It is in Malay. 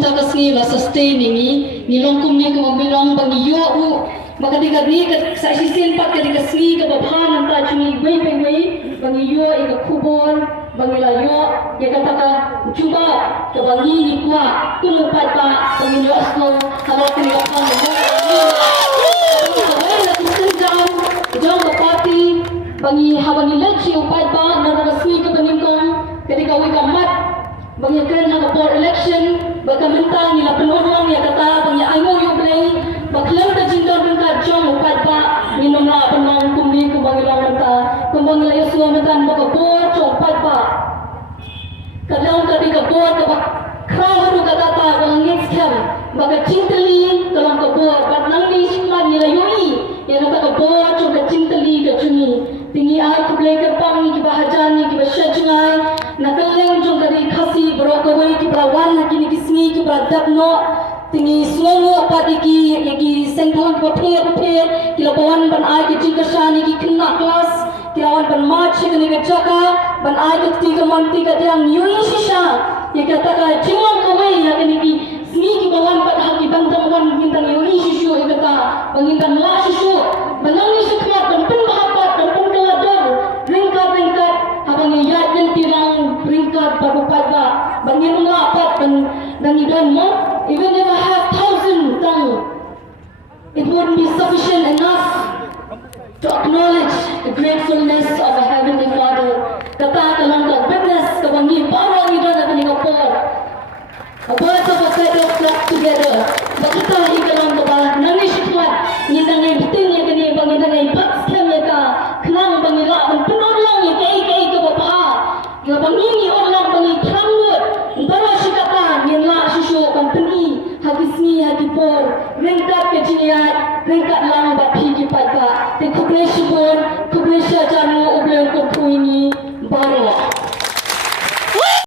menta kasni la sustain ni longkum ni ko bilong bang yo u maka diga ni ka sa sisin pat ka diga sni ka babhan anta chuni wei bang yo e ka khubon bang la yo ya kata ka cuba ka bang ni kwa kunu pat pa bang yo asno kalau ka ni ka pang jom parti bangi habangi lechi upat ba na resmi ke peningkong ketika wika mat bangi keren ha for election baka mentang ila penolong ya kata bangi ayo yo play baklan ka jinta bangka jom upat ba minum la penong kumbi kumbang ila mata kumbang ila yesu metan baka bor jom upat ba kadang ketika bor ka kraw ru kata ta bangi scam baka cintali kalau ka bor bat nang ni sikmat ila yoi ya kata ka bor jom ka cintali ka chuni tinggi ai ku play ke pang ni ki bahajan ni ki basyajngai nakaleng jong dari khasi brokawai ki brawan na ki ni kisngi ki bradap no tinggi slongo pati ki yaki sengthang ki baphe ki lawan ban ai ki jingkasani ki khinna class ki lawan ban march ki ni jaka ban ai ki ti ka monti ka tiang yui shisha ye kata ka jingong kawai ya ki ni sngi ki bawan ban ha ki bantang wan bintang yui shishu ye kata bangintang la shishu banang ni shikhat ban pun bahapat ban pun ringkat habang iya yang tirang ringkat baru pada bangin melapat dan idan mo even if I have 1,000 tongue it wouldn't be sufficient enough to acknowledge the gratefulness of a heavenly Father kata kalang ka witness kawangi parang idan at ningapor a birds of a feather flock together bakita ikalang ka ba nangisiplat nginangay bitin niya kani banginangay batskem niya ka kenang bangila penolong ya kai ke bapa ya bangini orang bangi thamut bara sikata nyenla susu company hagisni hagipor ringkat ke jiniat ringkat lang bapi ki pada te kuple subor